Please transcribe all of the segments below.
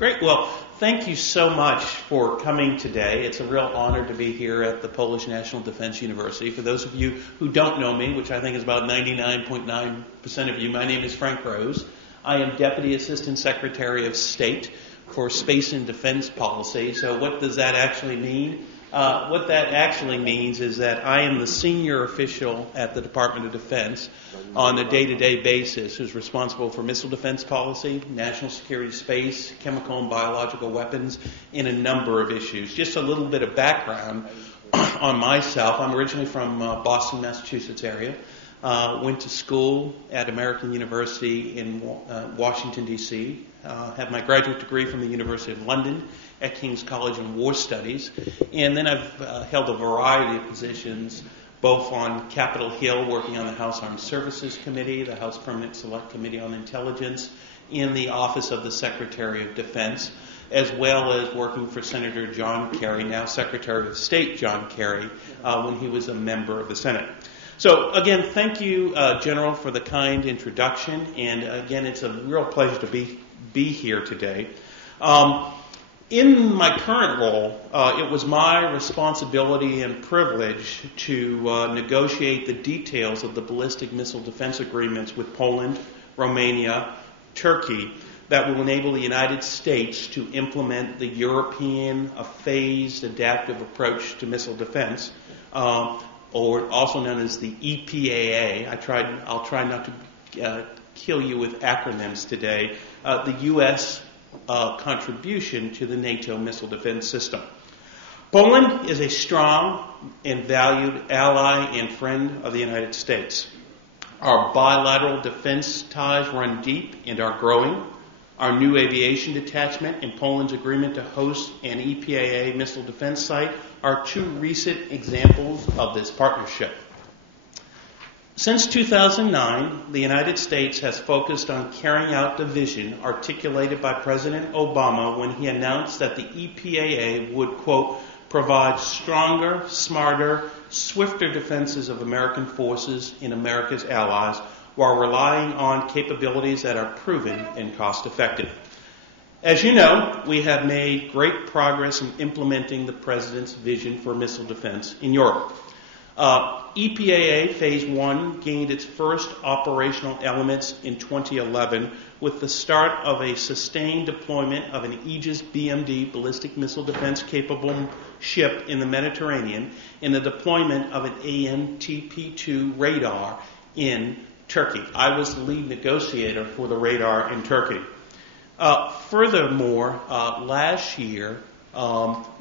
Great. Well, thank you so much for coming today. It's a real honor to be here at the Polish National Defense University. For those of you who don't know me, which I think is about 99.9% of you, my name is Frank A. I am Deputy Assistant Secretary of State for Space and Defense Policy. So what does that actually mean? What that actually means is that I am the senior official at the Department of Defense on a day-to-day basis who's responsible for missile defense policy, national security, space, chemical and biological weapons, and a number of issues. Just a little bit of background on myself. I'm originally from Boston, Massachusetts area. Went to school at American University in Washington, D.C. Had my graduate degree from the University of London at King's College in War Studies. And then I've held a variety of positions, both on Capitol Hill, working on the House Armed Services Committee, the House Permanent Select Committee on Intelligence, in the Office of the Secretary of Defense, as well as working for Senator John Kerry, now Secretary of State John Kerry, when he was a member of the Senate. So, again, thank you, General, for the kind introduction. And, again, it's a real pleasure to be here today. In my current role, it was my responsibility and privilege to negotiate the details of the ballistic missile defense agreements with Poland, Romania, Turkey that will enable the United States to implement the European phased adaptive approach to missile defense, or also known as the EPAA. I'll try not to kill you with acronyms today. The U.S. Contribution to the NATO missile defense system. Poland is a strong and valued ally and friend of the United States. Our bilateral defense ties run deep and are growing. Our new aviation detachment and Poland's agreement to host an EPAA missile defense site are two recent examples of this partnership. Since 2009, the United States has focused on carrying out the vision articulated by President Obama when he announced that the EPAA would, quote, provide stronger, smarter, swifter defenses of American forces in America's allies while relying on capabilities that are proven and cost-effective. As you know, we have made great progress in implementing the President's vision for missile defense in Europe. EPAA Phase 1 gained its first operational elements in 2011 with the start of a sustained deployment of an Aegis BMD ballistic missile defense capable ship in the Mediterranean and the deployment of an ANTP-2 radar in Turkey. I was the lead negotiator for the radar in Turkey. Furthermore, last year,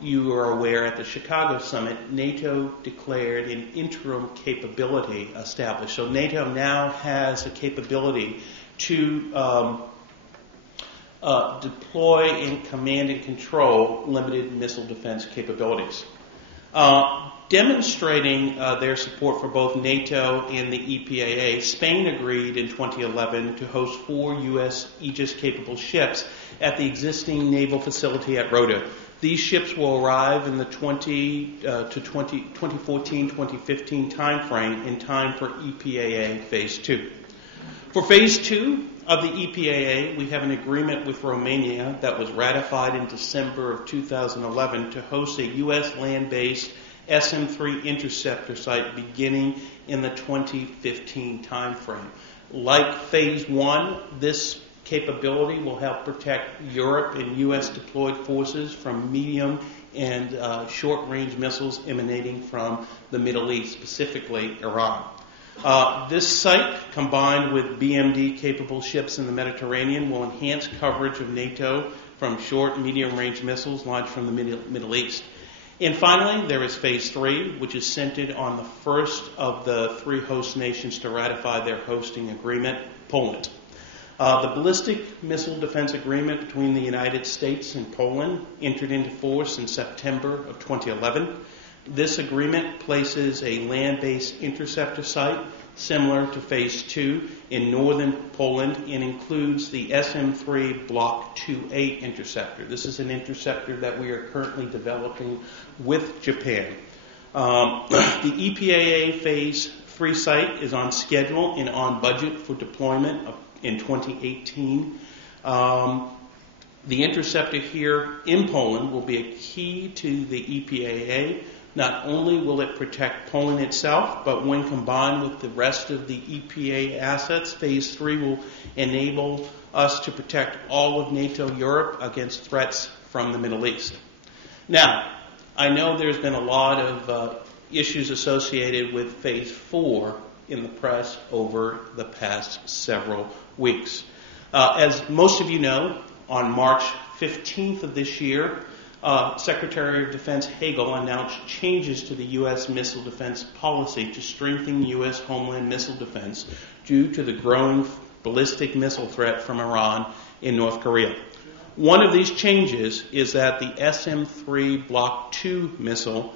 you are aware at the Chicago summit, NATO declared an interim capability established. So NATO now has a capability to deploy and command and control limited missile defense capabilities. Demonstrating their support for both NATO and the EPAA, Spain agreed in 2011 to host 4 U.S. Aegis-capable ships at the existing naval facility at Rota. These ships will arrive in the 2014-2015 timeframe in time for EPAA Phase 2. For Phase 2 of the EPAA, we have an agreement with Romania that was ratified in December of 2011 to host a U.S. land-based SM-3 interceptor site beginning in the 2015 timeframe. Like Phase 1, this capability will help protect Europe and U.S. deployed forces from medium and short-range missiles emanating from the Middle East, specifically Iran. This site, combined with BMD-capable ships in the Mediterranean, will enhance coverage of NATO from short and medium-range missiles launched from the Middle East. And finally, there is Phase 3, which is centered on the first of the 3 host nations to ratify their hosting agreement, Poland. The Ballistic Missile Defense Agreement between the United States and Poland entered into force in September of 2011. This agreement places a land-based interceptor site similar to Phase 2 in northern Poland and includes the SM-3 Block 2A interceptor. This is an interceptor that we are currently developing with Japan. The EPAA Phase 3 site is on schedule and on budget for deployment in 2018. The interceptor here in Poland will be a key to the EPAA. Not only will it protect Poland itself, but when combined with the rest of the EPA assets, Phase 3 will enable us to protect all of NATO Europe against threats from the Middle East. Now, I know there's been a lot of issues associated with Phase 4 in the press over the past several weeks. As most of you know, on March 15th of this year, Secretary of Defense Hagel announced changes to the U.S. missile defense policy to strengthen U.S. homeland missile defense due to the growing ballistic missile threat from Iran in North Korea. One of these changes is that the SM-3 Block II missile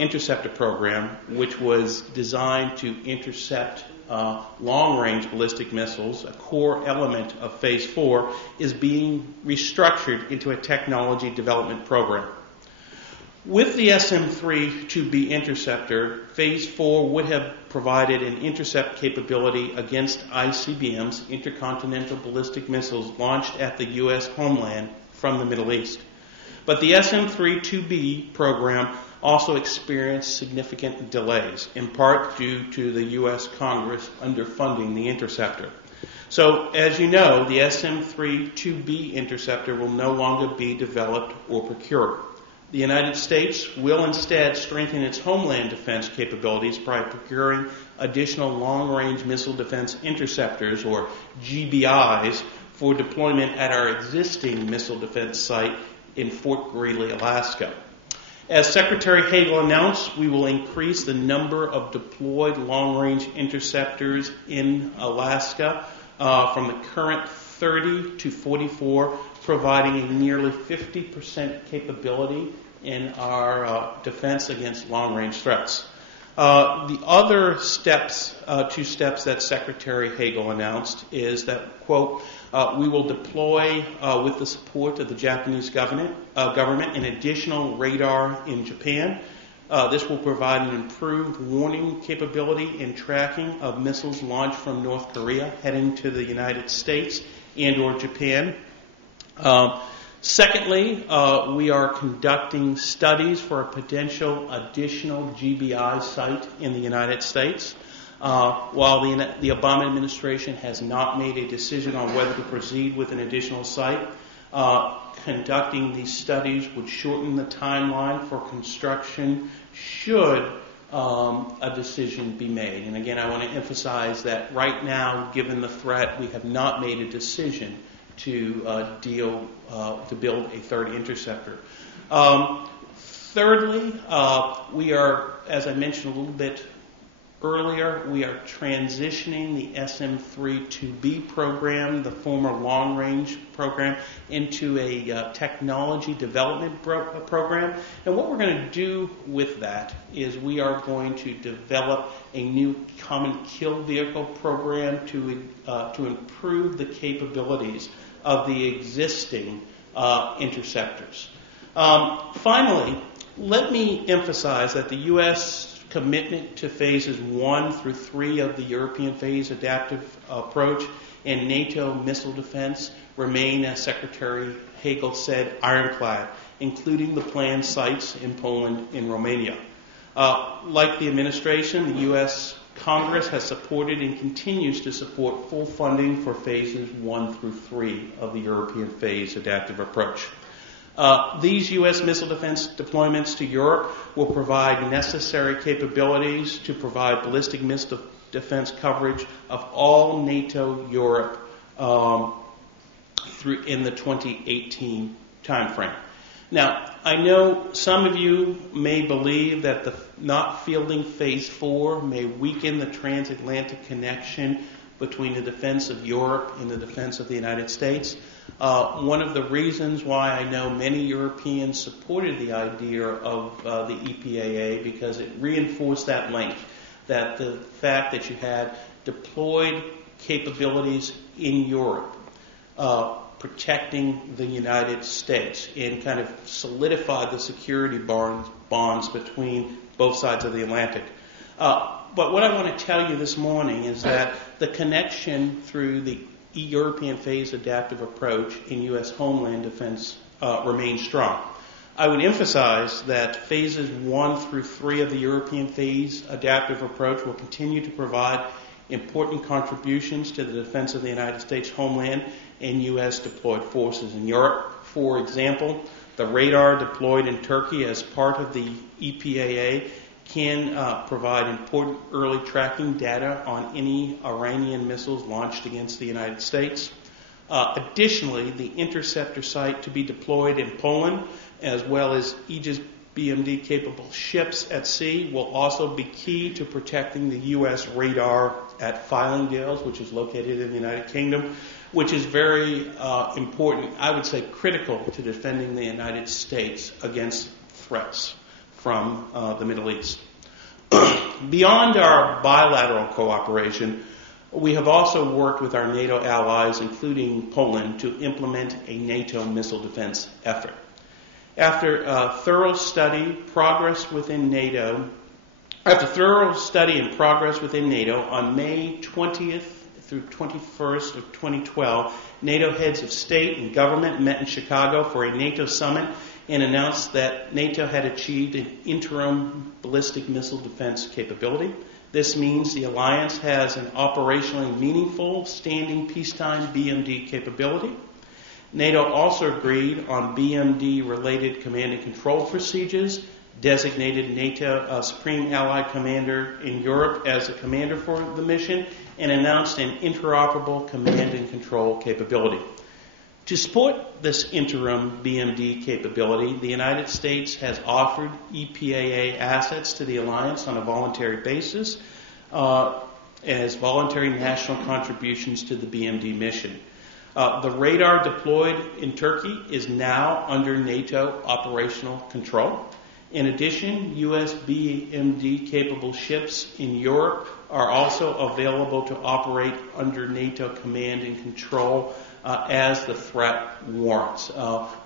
interceptor program, which was designed to intercept long-range ballistic missiles, a core element of Phase 4, is being restructured into a technology development program. With the SM-3-2B interceptor, Phase 4 would have provided an intercept capability against ICBMs, intercontinental ballistic missiles launched at the U.S. homeland from the Middle East. But the SM-3-2B program also experienced significant delays, in part due to the U.S. Congress underfunding the interceptor. So, as you know, the SM-3-2B interceptor will no longer be developed or procured. The United States will instead strengthen its homeland defense capabilities by procuring additional long-range missile defense interceptors, or GBIs, for deployment at our existing missile defense site in Fort Greely, Alaska. As Secretary Hagel announced, we will increase the number of deployed long-range interceptors in Alaska from the current 30 to 44, providing a nearly 50% capability in our defense against long-range threats. The other steps, two steps that Secretary Hagel announced is that, quote, we will deploy, with the support of the Japanese government, an additional radar in Japan. This will provide an improved warning capability and tracking of missiles launched from North Korea heading to the United States and or Japan. Secondly, we are conducting studies for a potential additional GBI site in the United States. While the Obama administration has not made a decision on whether to proceed with an additional site, conducting these studies would shorten the timeline for construction should a decision be made. And again, I want to emphasize that right now, given the threat, we have not made a decision to build a third interceptor. Thirdly, we are, as I mentioned a little bit earlier, we are transitioning the SM-3-2B program, the former long-range program, into a technology development program. And what we're going to do with that is we are going to develop a new common kill vehicle program to improve the capabilities of the existing interceptors. Finally, let me emphasize that the U.S. commitment to phases 1 through 3 of the European phase adaptive approach and NATO missile defense remain, as Secretary Hagel said, ironclad, including the planned sites in Poland and Romania. Like the administration, the U.S. Congress has supported and continues to support full funding for phases 1 through 3 of the European phase adaptive approach. These U.S. missile defense deployments to Europe will provide necessary capabilities to provide ballistic missile defense coverage of all NATO Europe in the 2018 timeframe. Now, I know some of you may believe that not fielding Phase 4 may weaken the transatlantic connection between the defense of Europe and the defense of the United States. One of the reasons why I know many Europeans supported the idea of the EPAA, because it reinforced that link, that the fact that you had deployed capabilities in Europe protecting the United States and kind of solidified the security bonds between both sides of the Atlantic. But what I want to tell you this morning is that the connection through the European phased adaptive approach in U.S. homeland defense remains strong. I would emphasize that phases 1 through 3 of the European phased adaptive approach will continue to provide important contributions to the defense of the United States homeland and U.S. deployed forces in Europe. For example, the radar deployed in Turkey as part of the EPAA can provide important early tracking data on any Iranian missiles launched against the United States. Additionally, the interceptor site to be deployed in Poland, as well as Aegis BMD-capable ships at sea, will also be key to protecting the U.S. radar at Fylingdales, which is located in the United Kingdom, which is very important, I would say critical to defending the United States against threats from the Middle East. Beyond our bilateral cooperation, we have also worked with our NATO allies, including Poland, to implement a NATO missile defense effort. After thorough study and progress within NATO, on May 20th through 21st of 2012, NATO heads of state and government met in Chicago for a NATO summit and announced that NATO had achieved an interim ballistic missile defense capability. This means the alliance has an operationally meaningful standing peacetime BMD capability. NATO also agreed on BMD-related command and control procedures, designated NATO Supreme Allied Commander in Europe as the commander for the mission, and announced an interoperable command and control capability. To support this interim BMD capability, the United States has offered EPAA assets to the alliance on a voluntary basis as voluntary national contributions to the BMD mission. The radar deployed in Turkey is now under NATO operational control. In addition, U.S. BMD-capable ships in Europe are also available to operate under NATO command and control as the threat warrants.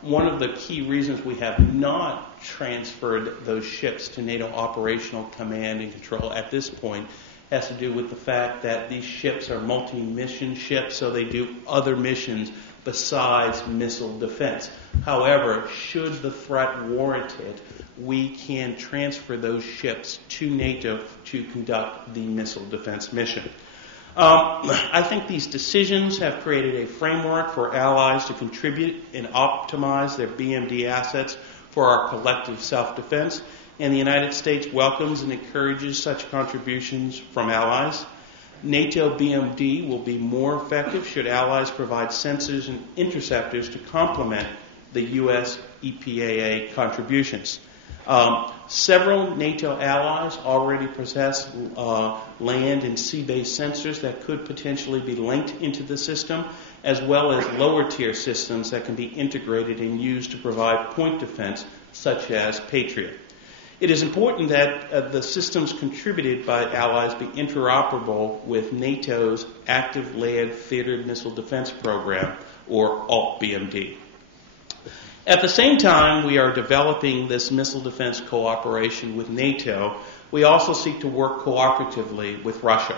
One of the key reasons we have not transferred those ships to NATO operational command and control at this point has to do with the fact that these ships are multi-mission ships, so they do other missions besides missile defense. However, should the threat warrant it, we can transfer those ships to NATO to conduct the missile defense mission. I think these decisions have created a framework for allies to contribute and optimize their BMD assets for our collective self-defense, and the United States welcomes and encourages such contributions from allies. NATO BMD will be more effective should allies provide sensors and interceptors to complement the U.S. EPAA contributions. Several NATO allies already possess land and sea-based sensors that could potentially be linked into the system, as well as lower-tier systems that can be integrated and used to provide point defense, such as Patriot. It is important that the systems contributed by allies be interoperable with NATO's Active Land Theater Missile Defense Program, or ALT-BMD. At the same time we are developing this missile defense cooperation with NATO, we also seek to work cooperatively with Russia.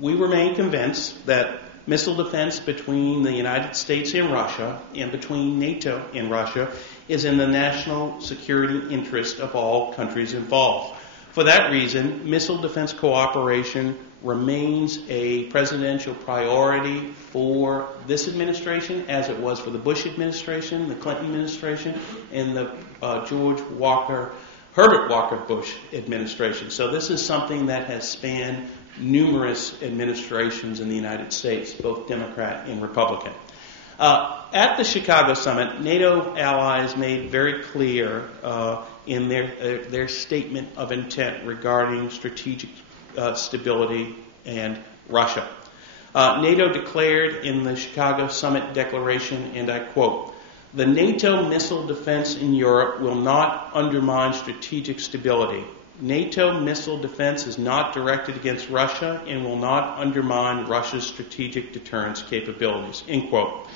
We remain convinced that missile defense between the United States and Russia, and between NATO and Russia, is in the national security interest of all countries involved. For that reason, missile defense cooperation remains a presidential priority for this administration, as it was for the Bush administration, the Clinton administration, and the Herbert Walker Bush administration. So this is something that has spanned numerous administrations in the United States, both Democrat and Republican. At the Chicago summit, NATO allies made very clear in their statement of intent regarding strategic stability and Russia. NATO declared in the Chicago summit declaration, and I quote, "The NATO missile defense in Europe will not undermine strategic stability. NATO missile defense is not directed against Russia and will not undermine Russia's strategic deterrence capabilities." End quote.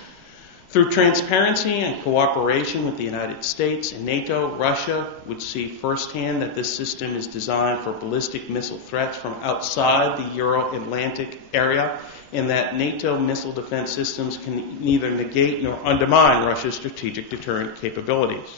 Through transparency and cooperation with the United States and NATO, Russia would see firsthand that this system is designed for ballistic missile threats from outside the Euro-Atlantic area, and that NATO missile defense systems can neither negate nor undermine Russia's strategic deterrent capabilities.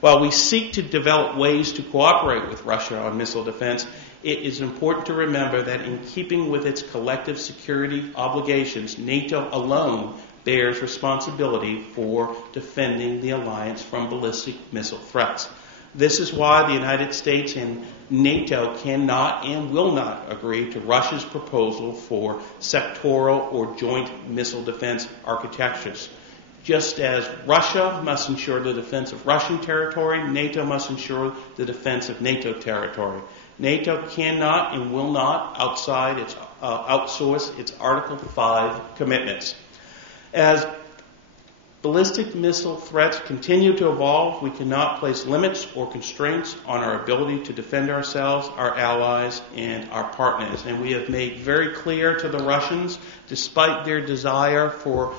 While we seek to develop ways to cooperate with Russia on missile defense, it is important to remember that in keeping with its collective security obligations, NATO alone bears responsibility for defending the alliance from ballistic missile threats. This is why the United States and NATO cannot and will not agree to Russia's proposal for sectoral or joint missile defense architectures. Just as Russia must ensure the defense of Russian territory, NATO must ensure the defense of NATO territory. NATO cannot and will not outsource its Article 5 commitments. As ballistic missile threats continue to evolve, we cannot place limits or constraints on our ability to defend ourselves, our allies, and our partners. And we have made very clear to the Russians, despite their desire for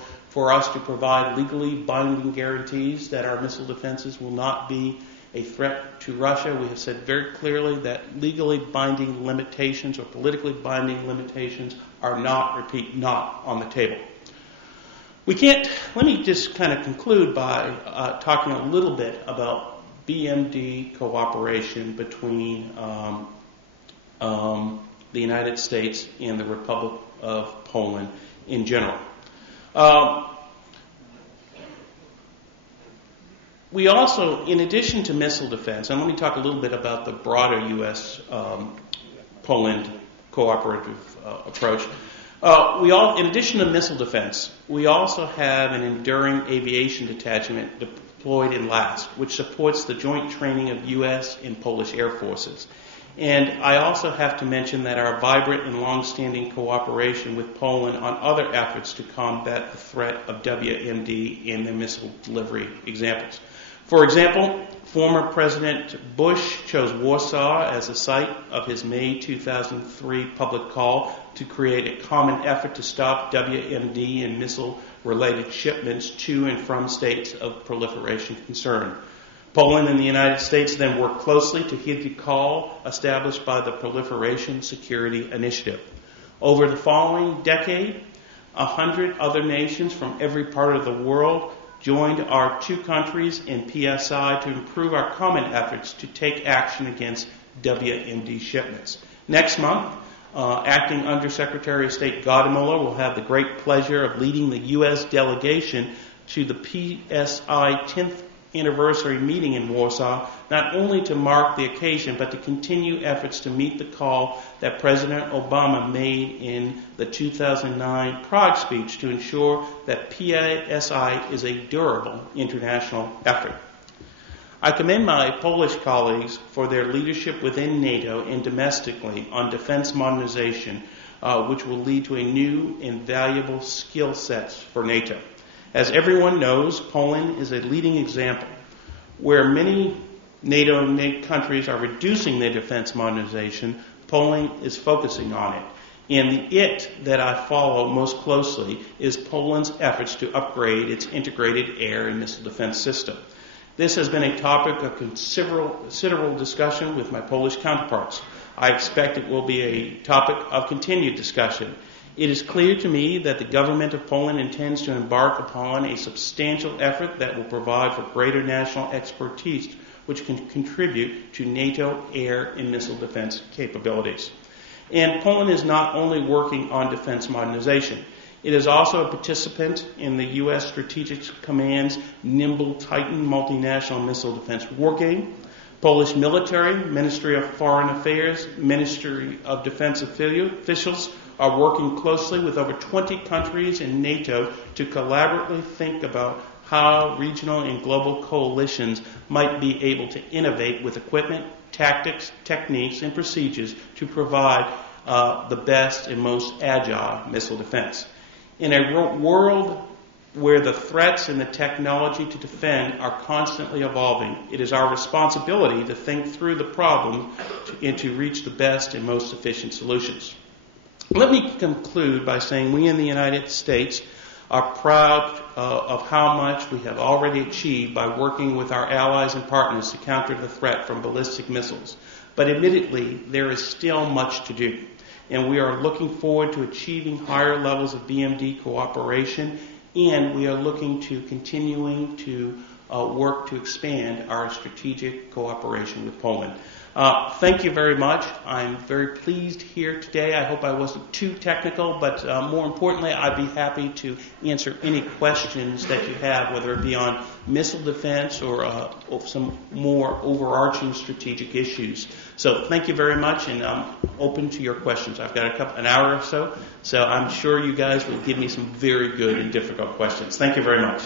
us to provide legally binding guarantees that our missile defenses will not be a threat to Russia, we have said very clearly that legally binding limitations or politically binding limitations are not on the table. Let me just kind of conclude by talking a little bit about BMD cooperation between the United States and the Republic of Poland in general. We also, in addition to missile defense, and let me talk a little bit about the broader U.S.-Poland cooperative approach. In addition to missile defense, we also have an enduring aviation detachment deployed in Last, which supports the joint training of U.S. and Polish air forces. And I also have to mention that our vibrant and long-standing cooperation with Poland on other efforts to combat the threat of WMD and their missile delivery examples. For example, former President Bush chose Warsaw as the site of his May 2003 public call to create a common effort to stop WMD and missile-related shipments to and from states of proliferation concern. Poland and the United States then worked closely to heed the call established by the Proliferation Security Initiative. Over the following decade, 100 other nations from every part of the world joined our two countries in PSI to improve our common efforts to take action against WMD shipments. Next month, Acting Undersecretary of State Gaudemuller will have the great pleasure of leading the U.S. delegation to the PSI 10th anniversary meeting in Warsaw, not only to mark the occasion, but to continue efforts to meet the call that President Obama made in the 2009 Prague speech to ensure that PSI is a durable international effort. I commend my Polish colleagues for their leadership within NATO and domestically on defense modernization, which will lead to a new and valuable skill sets for NATO. As everyone knows, Poland is a leading example where many NATO countries are reducing their defense modernization. Poland is focusing on it. And the it that I follow most closely is Poland's efforts to upgrade its integrated air and missile defense system. This has been a topic of considerable discussion with my Polish counterparts. I expect it will be a topic of continued discussion. It is clear to me that the government of Poland intends to embark upon a substantial effort that will provide for greater national expertise, which can contribute to NATO air and missile defense capabilities. And Poland is not only working on defense modernization. It is also a participant in the U.S. Strategic Command's Nimble Titan multinational missile defense wargame. Polish military, Ministry of Foreign Affairs, Ministry of Defense officials are working closely with over 20 countries in NATO to collaboratively think about how regional and global coalitions might be able to innovate with equipment, tactics, techniques, and procedures to provide the best and most agile missile defense. In a world where the threats and the technology to defend are constantly evolving, it is our responsibility to think through the problem and to reach the best and most efficient solutions. Let me conclude by saying we in the United States are proud of how much we have already achieved by working with our allies and partners to counter the threat from ballistic missiles. But admittedly, there is still much to do. and we are looking forward to achieving higher levels of BMD cooperation, and we are looking to continuing to work to expand our strategic cooperation with Poland. Thank you very much. I'm very pleased here today. I hope I wasn't too technical, but more importantly, I'd be happy to answer any questions that you have, whether it be on missile defense or some more overarching strategic issues. So thank you very much, and I'm open to your questions. I've got an hour or so I'm sure you guys will give me some very good and difficult questions. Thank you very much.